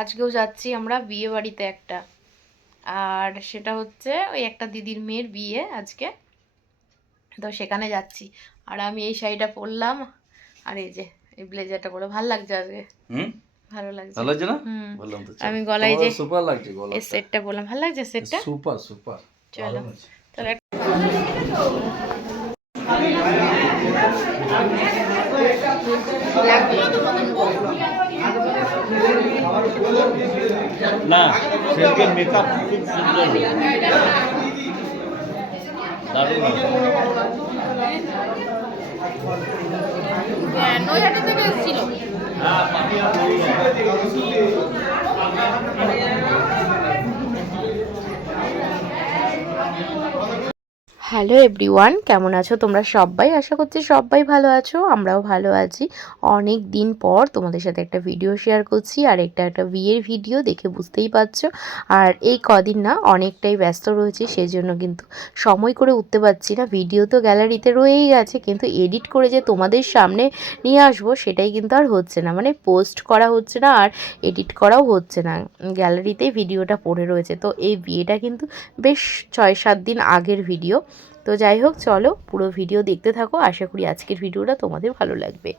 আজকেও যাচ্ছি আমরা বিয়ে বাড়িতে একটা, আর সেটা হচ্ছে ওই একটা দিদির মেয়ের বিয়ে আজকে, তো সেখানে যাচ্ছি। আর আমি এই শাড়িটা পরলাম, আর এই যে এই ব্লেজারটা পরে ভালো লাগছে আজকে। ভালো লাগছে, ভালো লাগছে না? বললাম তো, আমি গলায় যে সুপার লাগছে, গলা এই সেটটা বললাম, ভালো লাগছে সেটটা, সুপার সুপার। চলো তাহলে না, সেলফি মেকআপ খুব সুন্দর, দারুণ। নৈহাটি থেকে এসেছিল। হ্যালো এভরিওয়ান, কেমন আছো তোমরা সবাই? আশা করছি সবাই ভালো আছো, আমরাও ভালো আছি। অনেক দিন পর তোমাদের সাথে একটা ভিডিও শেয়ার করছি, আর একটা বিয়ের ভিডিও, দেখে বুঝতেই পারছো। আর এই কদিন না অনেকটাই ব্যস্ত রয়েছি, সেজন্য কিন্তু সময় করে উঠতে পারছি না। ভিডিও তো গ্যালারিতে রয়েই গেছে, কিন্তু এডিট করে যে তোমাদের সামনে নিয়ে আসবো সেটাই কিন্তু আর হচ্ছে না, মানে পোস্ট করা হচ্ছে না আর এডিট করাও হচ্ছে না, গ্যালারিতেই ভিডিওটা পড়ে রয়েছে। তো এই বিয়েটা কিন্তু বেশ 6-7 দিন আগের ভিডিও। তো যাই হোক, চলো পুরো ভিডিও দেখতে থাকো, আশা করি আজকের ভিডিওটা তোমাদের ভালো লাগবে।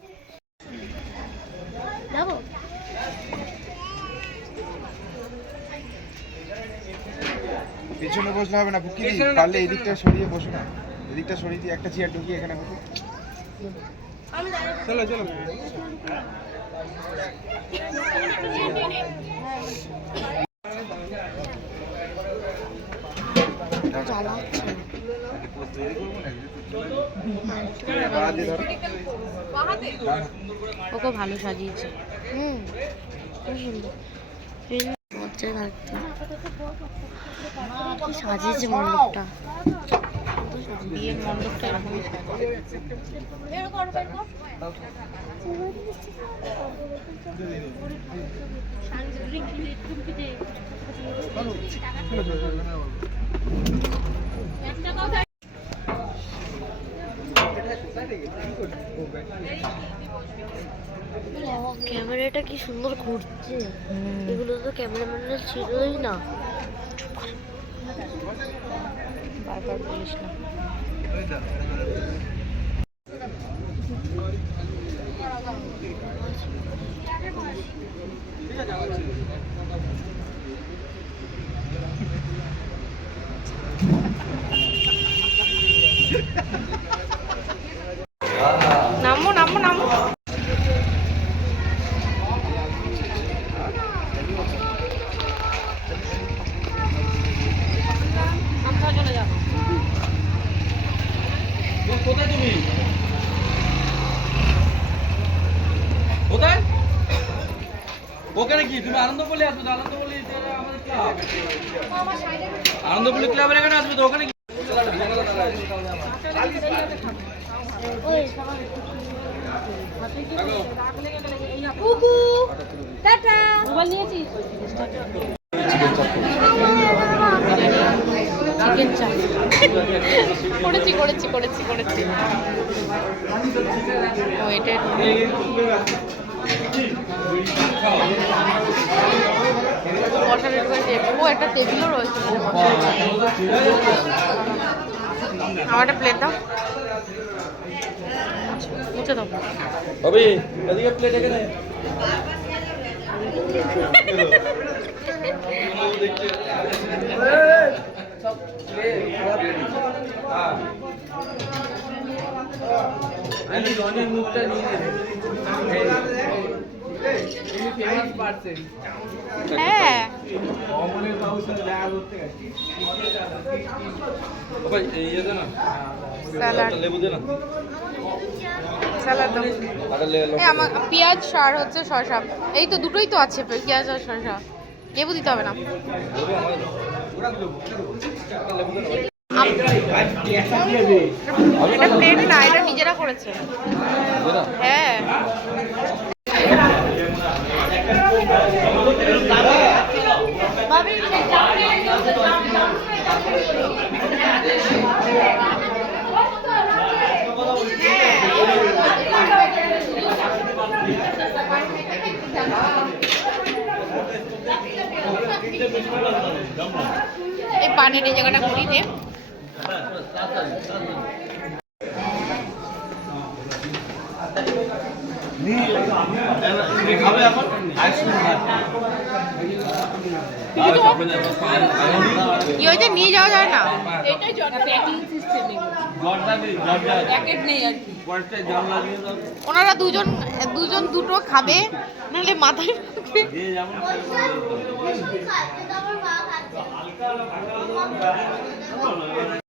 পিছনে বসলে হবে না, বুকি পারলে এদিকটা সরিয়ে বসো না, এদিকটা সরিয়ে দিয়ে একটা চেয়ার ঢুকিয়ে এখানে বসো। চলো চলো, ওকে ভালো সাজিয়েছে, সাজিয়েছে মণ্ডপটা, বিয়ের মণ্ডপটা এরকমই ক্যামেরাটা কি সুন্দর ঘুরছে, এগুলো তো ক্যামেরাম্যানের ছিলই না। বারবার বলিস না। নামো নামো নামো। কোথায় তুমি? কোথায়? ওখানে কি তুমি আনন্দপল্লী আসবে তো? আনন্দপল্লী আমাদের ক্লাব, আনন্দপল্লী ক্লাবের এখানে আসবে তো, ওখানে কি? চিকেন চাপ করেছি করেছি করেছি করেছি। ও এটা ও একটা টেবিলও রয়েছে। আমার একটা প্লেট দাও, মুছে দাও। হবে এদিকে প্লেট এখানে। মুখটা নিয়ে হ্যাঁ লেবু দে না, স্যালাড দাও। আমার পেঁয়াজ আর হচ্ছে শসা, এই তো দুটোই তো আছে, পেঁয়াজ আর শসা, লেবু দিতে হবে না। এটা প্লেট না, এটা নিজেরা করেছে। হ্যাঁ এই পানের এই জায়গাটা করি দে। কি হয়েছে নিয়ে যাওয়া যায় না? ওনারা দুজন দুটো খাবে, নাহলে মাথায়